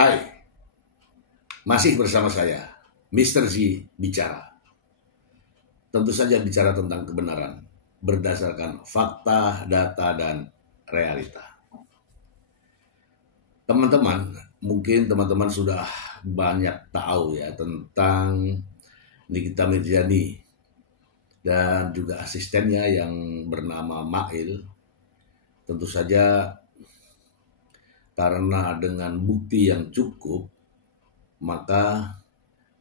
Hai, masih bersama saya, Mr. Z bicara. Tentu saja bicara tentang kebenaran, berdasarkan fakta, data, dan realita. Teman-teman, mungkin teman-teman sudah banyak tahu ya tentang Nikita Mirzani dan juga asistennya yang bernama Mail. Tentu saja karena dengan bukti yang cukup, maka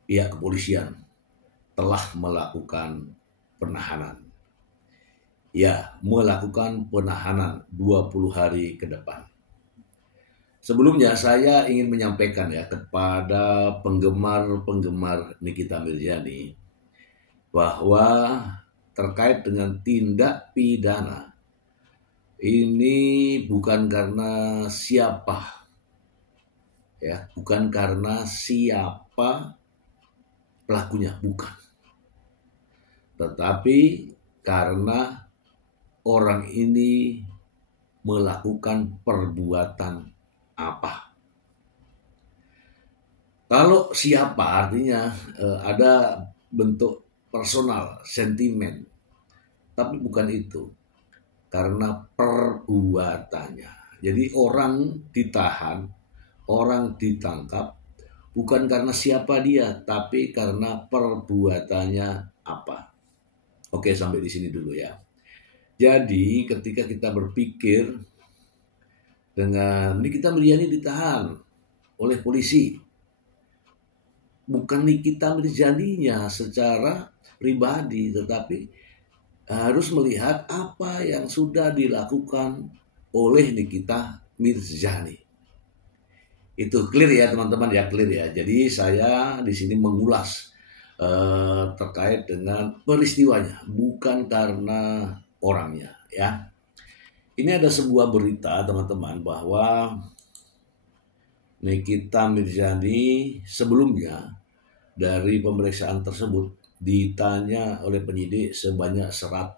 pihak kepolisian telah melakukan penahanan. Ya, melakukan penahanan 20 hari ke depan. Sebelumnya saya ingin menyampaikan ya kepada penggemar-penggemar Nikita Mirzani bahwa terkait dengan tindak pidana ini bukan karena siapa ya, bukan karena siapa pelakunya, bukan. Tetapi karena orang ini melakukan perbuatan apa. Kalau siapa artinya ada bentuk personal, sentimen. Tapi bukan itu. Karena perbuatannya. Jadi orang ditahan, orang ditangkap bukan karena siapa dia, tapi karena perbuatannya apa. Oke, sampai di sini dulu ya. Jadi ketika kita berpikir dengan Nikita Mirzani ditahan oleh polisi, bukan Nikita Mirzaninya secara pribadi, tetapi harus melihat apa yang sudah dilakukan oleh Nikita Mirzani. Itu clear ya teman-teman ya, clear ya. Jadi saya di sini mengulas terkait dengan peristiwanya, bukan karena orangnya ya. Ini ada sebuah berita teman-teman bahwa Nikita Mirzani sebelumnya dari pemeriksaan tersebut ditanya oleh penyidik sebanyak 109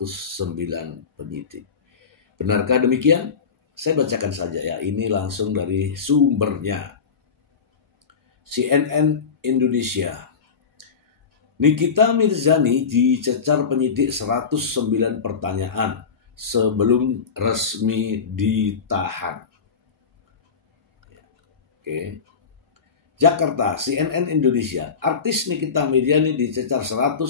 penyidik. Benarkah demikian? Saya bacakan saja ya, ini langsung dari sumbernya. CNN Indonesia. Nikita Mirzani dicecar penyidik 109 pertanyaan sebelum resmi ditahan. Oke. Jakarta, CNN Indonesia. Artis Nikita Mirzani dicecar 109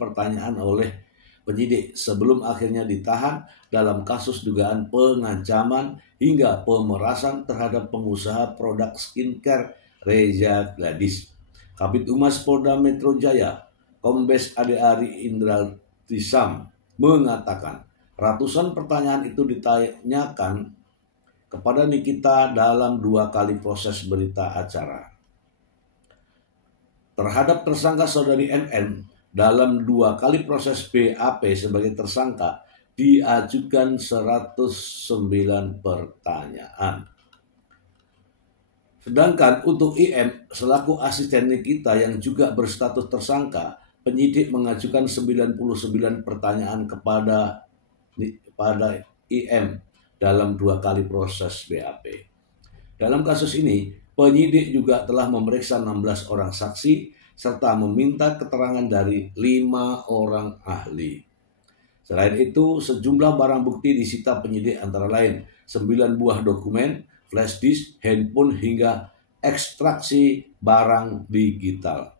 pertanyaan oleh penyidik sebelum akhirnya ditahan dalam kasus dugaan pengancaman hingga pemerasan terhadap pengusaha produk skincare Reza Gladys. Kabid Humas Polda Metro Jaya, Kombes Ade Ari Indra Tisam mengatakan ratusan pertanyaan itu ditanyakan kepada Nikita dalam 2 kali proses berita acara. Terhadap tersangka saudari NN dalam 2 kali proses BAP sebagai tersangka diajukan 109 pertanyaan. Sedangkan untuk IM selaku asisten Nikita yang juga berstatus tersangka, penyidik mengajukan 99 pertanyaan kepada IM dalam 2 kali proses BAP. Dalam kasus ini, penyidik juga telah memeriksa 16 orang saksi serta meminta keterangan dari 5 orang ahli. Selain itu, sejumlah barang bukti disita penyidik antara lain 9 buah dokumen, flash disk, handphone hingga ekstraksi barang digital.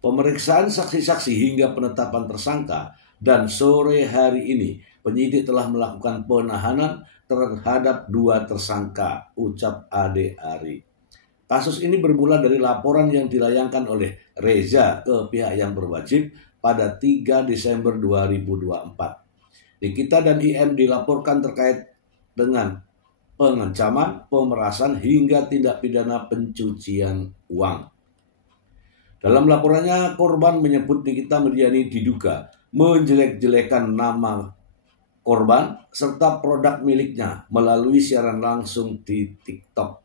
Pemeriksaan saksi-saksi hingga penetapan tersangka dan sore hari ini penyidik telah melakukan penahanan terhadap 2 tersangka, ucap Ade Ari. Kasus ini bermula dari laporan yang dilayangkan oleh Reza ke pihak yang berwajib pada 3 Desember 2024. Nikita dan IM dilaporkan terkait dengan pengancaman, pemerasan hingga tindak pidana pencucian uang. Dalam laporannya, korban menyebut Nikita Mirzani diduga menjelek-jelekan nama korban serta produk miliknya melalui siaran langsung di TikTok.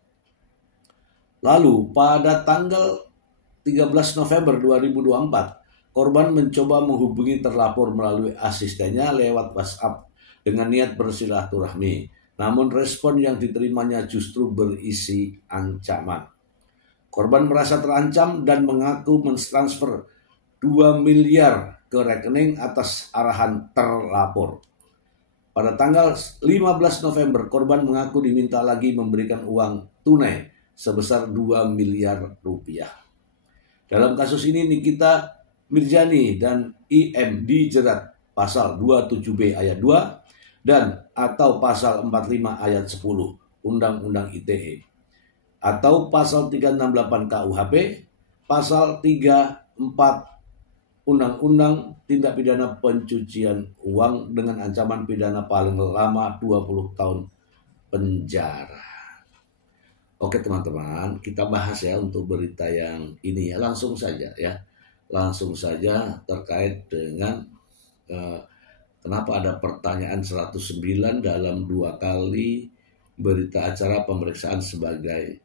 Lalu pada tanggal 13 November 2024, korban mencoba menghubungi terlapor melalui asistennya lewat WhatsApp dengan niat bersilaturahmi. Namun respon yang diterimanya justru berisi ancaman. Korban merasa terancam dan mengaku mentransfer 2 miliar ke rekening atas arahan terlapor. Pada tanggal 15 November, korban mengaku diminta lagi memberikan uang tunai sebesar 2 miliar rupiah. Dalam kasus ini Nikita Mirjani dan IM dijerat pasal 27B ayat 2 dan atau pasal 45 ayat 10 Undang-Undang ITE atau pasal 368 KUHP, pasal 34 Undang-Undang Tindak Pidana Pencucian Uang dengan ancaman pidana paling lama 20 tahun penjara. Oke teman-teman, kita bahas ya untuk berita yang ini ya, langsung saja ya. Langsung saja terkait dengan kenapa ada pertanyaan 109 dalam 2 kali berita acara pemeriksaan sebagai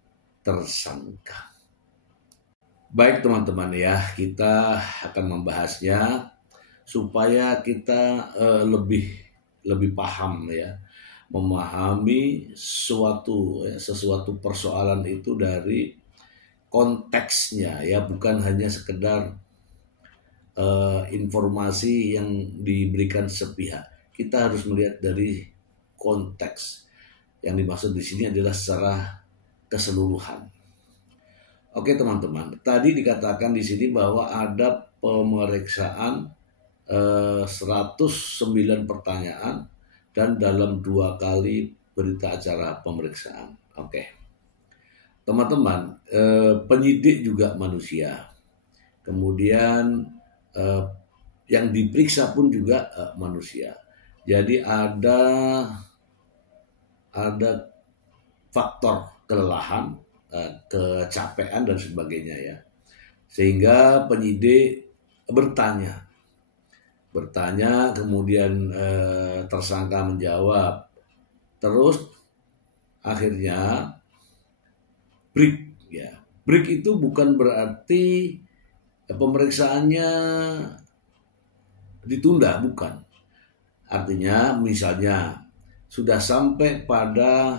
tersangka. Baik teman-teman ya, kita akan membahasnya supaya kita lebih paham ya, memahami sesuatu persoalan itu dari konteksnya ya, bukan hanya sekedar informasi yang diberikan sepihak. Kita harus melihat dari konteks. Yang dimaksud di sini adalah secara keseluruhan. Oke teman-teman, tadi dikatakan di sini bahwa ada pemeriksaan 109 pertanyaan dan dalam 2 kali berita acara pemeriksaan. Oke, teman-teman, penyidik juga manusia. Kemudian yang diperiksa pun juga manusia. Jadi ada faktor kelelahan, kecapean dan sebagainya ya, sehingga penyidik bertanya kemudian tersangka menjawab, terus akhirnya break ya. Break itu bukan berarti pemeriksaannya ditunda, bukan. Artinya misalnya sudah sampai pada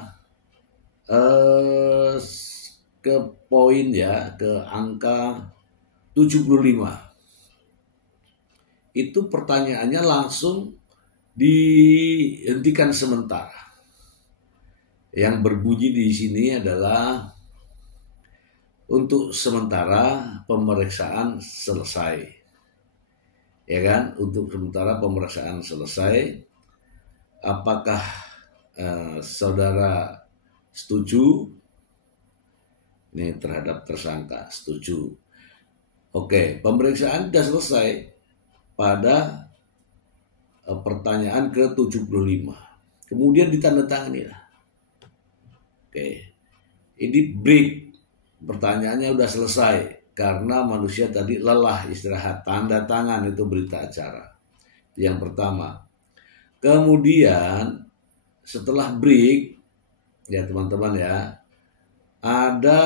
ke poin ya, ke angka 75. Itu pertanyaannya langsung dihentikan sementara. Yang berbunyi di sini adalah untuk sementara pemeriksaan selesai. Ya kan? Untuk sementara pemeriksaan selesai. Apakah saudara setuju? Ini terhadap tersangka, setuju. Oke, pemeriksaan sudah selesai pada pertanyaan ke-75. Kemudian ditandatangani lah. Oke, ini break. Pertanyaannya sudah selesai karena manusia tadi lelah istirahat. Tanda tangan itu berita acara. Yang pertama. Kemudian setelah break, ya teman-teman ya, ada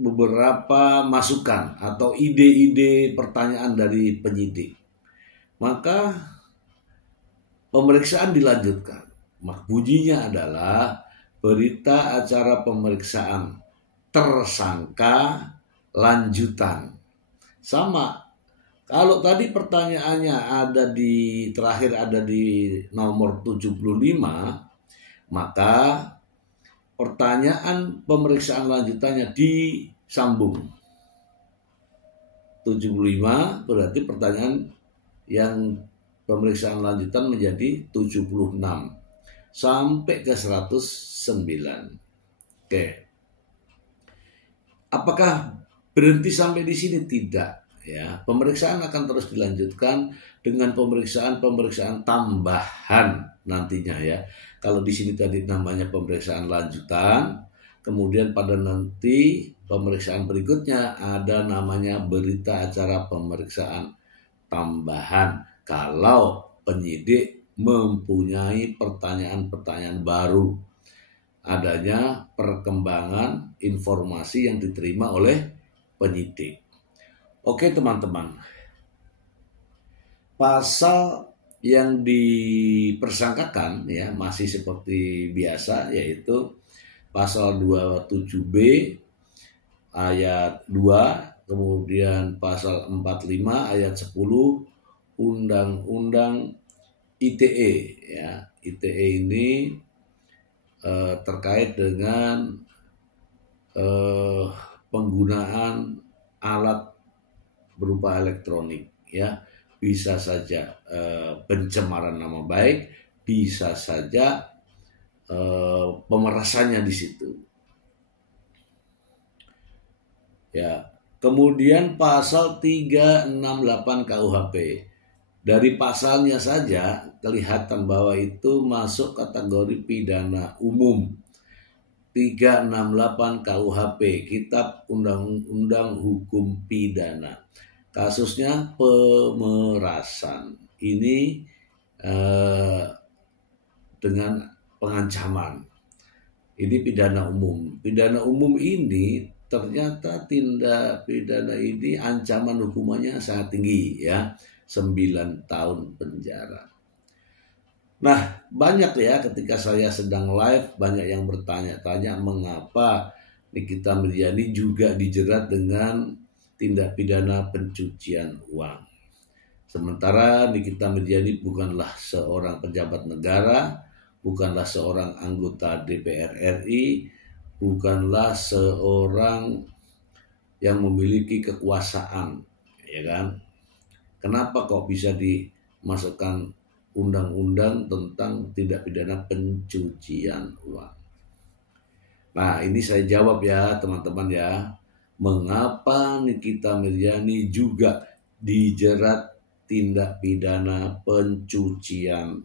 beberapa masukan atau ide-ide pertanyaan dari penyidik. Maka pemeriksaan dilanjutkan. Bunyinya adalah berita acara pemeriksaan tersangka lanjutan. Sama, kalau tadi pertanyaannya terakhir ada di nomor 75, maka pertanyaan pemeriksaan lanjutannya disambung. 75 berarti pertanyaan yang pemeriksaan lanjutan menjadi 76 sampai ke 109. Oke. Apakah berhenti sampai di sini? Tidak, ya. Pemeriksaan akan terus dilanjutkan dengan pemeriksaan tambahan nantinya ya. Kalau di sini tadi namanya pemeriksaan lanjutan, kemudian pada nanti pemeriksaan berikutnya ada namanya berita acara pemeriksaan tambahan. Kalau penyidik mempunyai pertanyaan-pertanyaan baru, adanya perkembangan informasi yang diterima oleh penyidik. Oke teman-teman, pasal yang dipersangkakan ya masih seperti biasa, yaitu pasal 27B ayat 2, kemudian pasal 45 ayat 10 Undang-Undang ITE ya. ITE ini terkait dengan penggunaan alat berupa elektronik ya, bisa saja pencemaran nama baik, bisa saja pemerasannya di situ ya. Kemudian pasal 368 KUHP, dari pasalnya saja kelihatan bahwa itu masuk kategori pidana umum. 368 KUHP, Kitab Undang-Undang Hukum Pidana. Kasusnya pemerasan. Ini dengan pengancaman. Ini pidana umum. Pidana umum ini ternyata tindak pidana ini ancaman hukumannya sangat tinggi ya, 9 tahun penjara. Nah, banyak ya ketika saya sedang live, banyak yang bertanya-tanya mengapa Nikita Mirzani juga dijerat dengan tindak pidana pencucian uang. Sementara Nikita Mirzani bukanlah seorang pejabat negara, bukanlah seorang anggota DPR RI, bukanlah seorang yang memiliki kekuasaan, ya kan? Kenapa kok bisa dimasukkan undang-undang tentang tindak pidana pencucian uang? Nah, ini saya jawab ya teman-teman ya. Mengapa Nikita Mirzani juga dijerat tindak pidana pencucian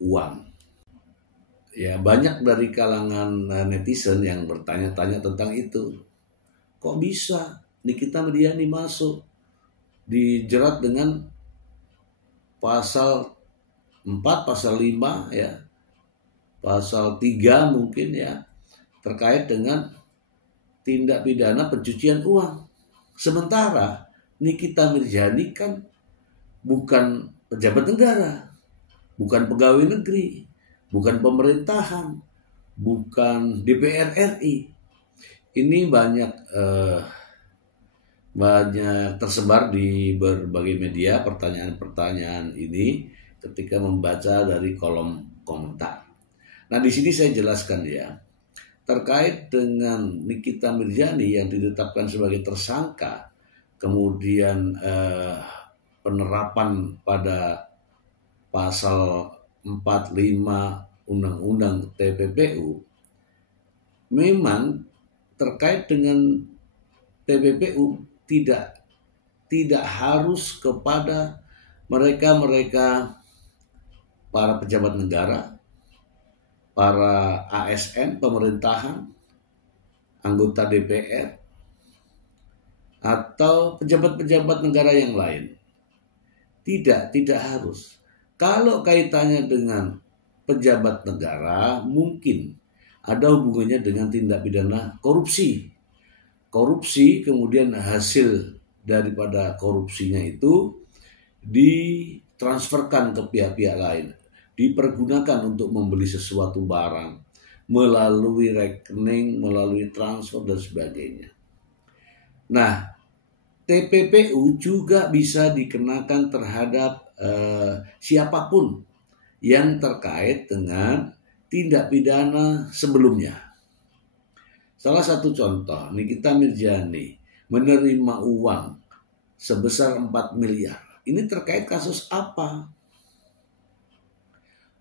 uang? Ya, banyak dari kalangan netizen yang bertanya-tanya tentang itu. Kok bisa Nikita Mirzani masuk dijerat dengan pasal 4, pasal 5 ya, pasal 3 mungkin ya, terkait dengan tindak pidana pencucian uang. Sementara Nikita Mirzani kan bukan pejabat negara, bukan pegawai negeri, bukan pemerintahan, bukan DPR RI. Ini banyak tersebar di berbagai media pertanyaan-pertanyaan ini ketika membaca dari kolom komentar. Nah, di sini saya jelaskan ya, terkait dengan Nikita Mirzani yang ditetapkan sebagai tersangka, kemudian penerapan pada pasal 45 Undang-Undang TPPU, memang terkait dengan TPPU tidak harus kepada mereka para pejabat negara, para ASN pemerintahan, anggota DPR, atau pejabat-pejabat negara yang lain. Tidak harus. Kalau kaitannya dengan pejabat negara, mungkin ada hubungannya dengan tindak pidana korupsi. Korupsi, kemudian hasil daripada korupsinya itu ditransferkan ke pihak-pihak lain, dipergunakan untuk membeli sesuatu barang melalui rekening, melalui transfer dan sebagainya. Nah, TPPU juga bisa dikenakan terhadap siapapun yang terkait dengan tindak pidana sebelumnya. Salah satu contoh, Nikita Mirzani menerima uang sebesar 4 miliar. Ini terkait kasus apa?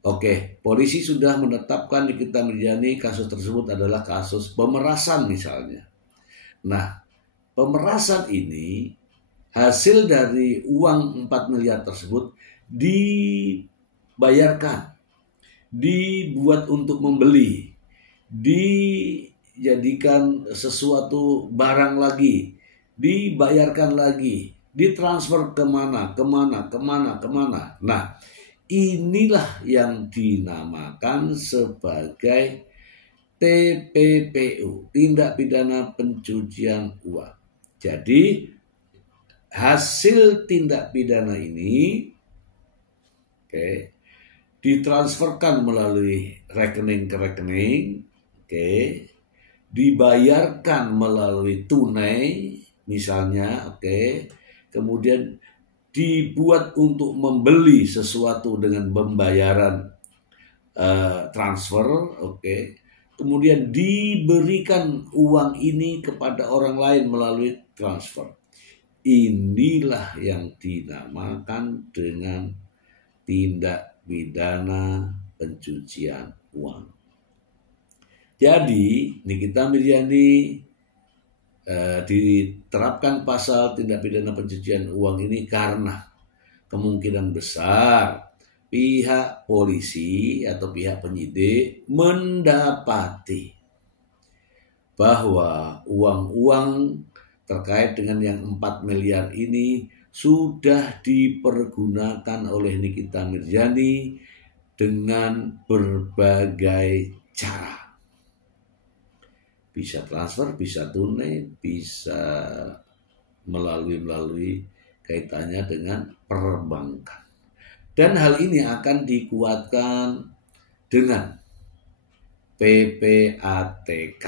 Oke, polisi sudah menetapkan Nikita Mirzani kasus tersebut adalah kasus pemerasan misalnya. Nah, pemerasan ini hasil dari uang 4 miliar tersebut dibayarkan, dibuat untuk membeli, dijadikan sesuatu barang lagi, dibayarkan lagi, ditransfer kemana. Nah, inilah yang dinamakan sebagai TPPU, tindak pidana pencucian uang. Jadi hasil tindak pidana ini ditransferkan melalui rekening ke rekening, dibayarkan melalui tunai misalnya, oke. Kemudian dibuat untuk membeli sesuatu dengan pembayaran transfer, oke. Kemudian diberikan uang ini kepada orang lain melalui transfer. Inilah yang dinamakan dengan tindak pidana pencucian uang. Jadi Nikita Mirzani diterapkan pasal tindak pidana pencucian uang ini karena kemungkinan besar pihak polisi atau pihak penyidik mendapati bahwa uang-uang terkait dengan yang 4 miliar ini sudah dipergunakan oleh Nikita Mirzani dengan berbagai cara. Bisa transfer, bisa tunai, bisa melalui kaitannya dengan perbankan. Dan hal ini akan dikuatkan dengan PPATK,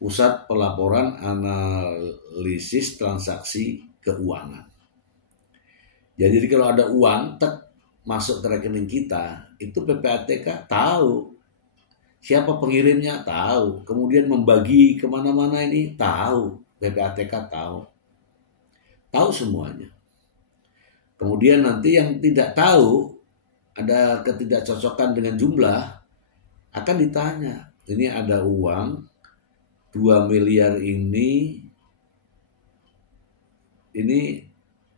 Pusat Pelaporan Analisis Transaksi Keuangan. Jadi kalau ada uang masuk ke rekening kita, itu PPATK tahu. Siapa pengirimnya tahu, kemudian membagi kemana-mana ini tahu, PPATK tahu semuanya. Kemudian nanti yang tidak tahu, ada ketidakcocokan dengan jumlah, akan ditanya, ini ada uang 2 miliar ini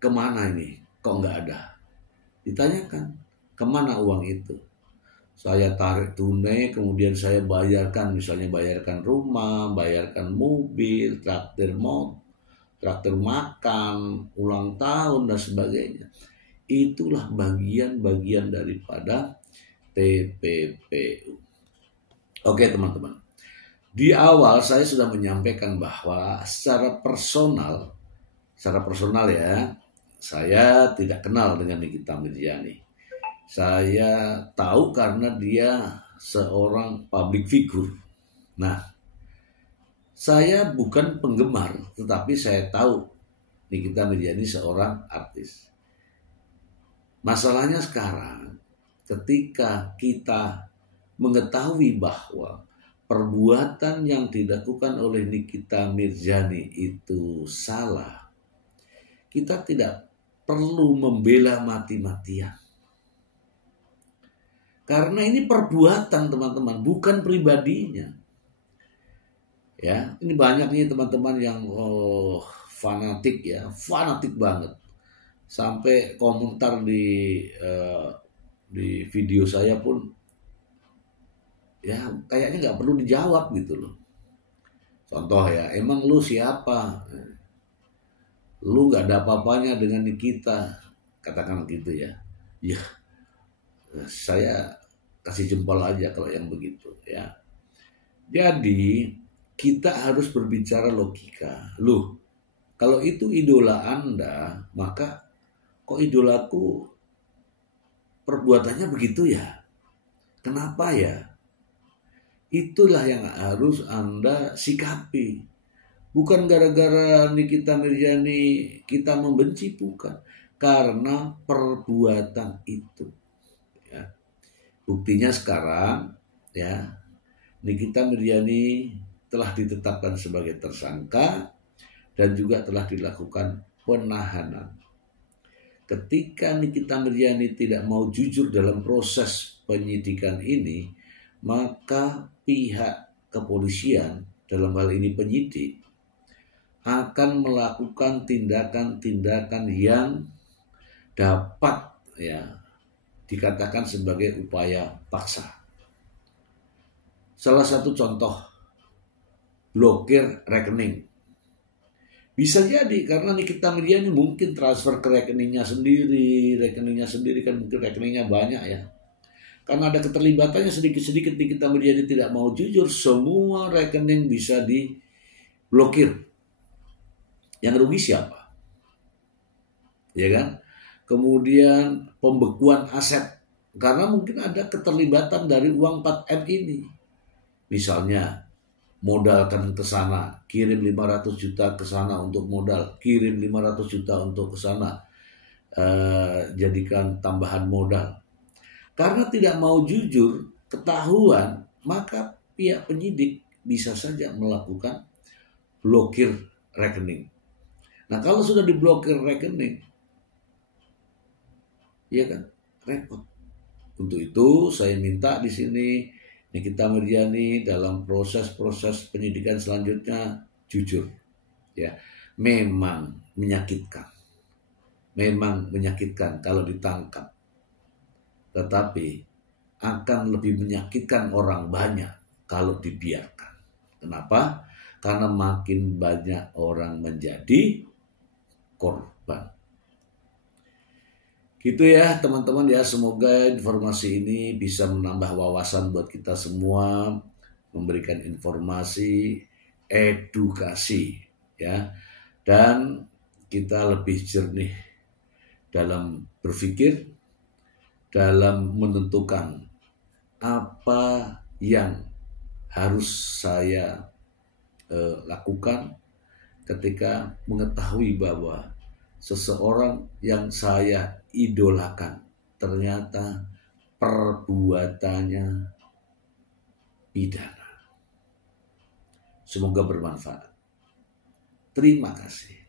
kemana ini? Kok nggak ada? Ditanyakan, kemana uang itu? Saya tarik tunai, kemudian saya bayarkan, misalnya bayarkan rumah, bayarkan mobil, traktir makan, ulang tahun, dan sebagainya. Itulah bagian-bagian daripada TPPU. Oke teman-teman, di awal saya sudah menyampaikan bahwa secara personal ya, saya tidak kenal dengan Nikita Mirzani. Saya tahu karena dia seorang public figure. Nah, saya bukan penggemar, tetapi saya tahu Nikita Mirzani seorang artis. Masalahnya sekarang, ketika kita mengetahui bahwa perbuatan yang dilakukan oleh Nikita Mirzani itu salah, kita tidak perlu membela mati-matian. Karena ini perbuatan teman-teman, bukan pribadinya. Ya, ini banyak nih teman-teman yang fanatik banget. Sampai komentar di video saya pun ya kayaknya nggak perlu dijawab gitu loh. Contoh ya, emang lu siapa? Lu nggak ada apa-apanya dengan Nikita, katakan gitu ya. Ya, saya kasih jempol aja kalau yang begitu ya. Jadi kita harus berbicara logika. Loh, kalau itu idola Anda, maka kok idolaku perbuatannya begitu ya? Kenapa ya? Itulah yang harus Anda sikapi. Bukan gara-gara Nikita Mirzani kita membenci, bukan. Karena perbuatan itu. Ya. Buktinya sekarang ya, Nikita Mirzani telah ditetapkan sebagai tersangka dan juga telah dilakukan penahanan. Ketika Nikita Mirzani tidak mau jujur dalam proses penyidikan ini, maka pihak kepolisian, dalam hal ini penyidik, akan melakukan tindakan-tindakan yang dapat ya dikatakan sebagai upaya paksa. Salah satu contoh, blokir rekening. Bisa jadi karena Nikita Mirzani mungkin transfer ke rekeningnya sendiri kan mungkin rekeningnya banyak ya. Karena ada keterlibatannya sedikit-sedikit Nikita Mirzani tidak mau jujur, semua rekening bisa diblokir. Yang rugi siapa? Ya kan? Kemudian pembekuan aset, karena mungkin ada keterlibatan dari uang 4M ini. Misalnya modalkan ke sana, kirim 500 juta ke sana untuk modal, kirim 500 juta untuk ke sana, jadikan tambahan modal. Karena tidak mau jujur, ketahuan, maka pihak penyidik bisa saja melakukan blokir rekening. Nah, kalau sudah diblokir rekening, ya kan, repot. Untuk itu saya minta di sini Nikita Mirjani dalam proses-proses penyidikan selanjutnya jujur. Ya, memang menyakitkan. Memang menyakitkan kalau ditangkap. Tetapi akan lebih menyakitkan orang banyak kalau dibiarkan. Kenapa? Karena makin banyak orang menjadi korban. Gitu ya teman-teman ya, semoga informasi ini bisa menambah wawasan buat kita semua, memberikan informasi, edukasi ya, dan kita lebih jernih dalam berpikir, dalam menentukan apa yang harus saya lakukan ketika mengetahui bahwa seseorang yang saya idolakan ternyata perbuatannya pidana. Semoga bermanfaat. Terima kasih.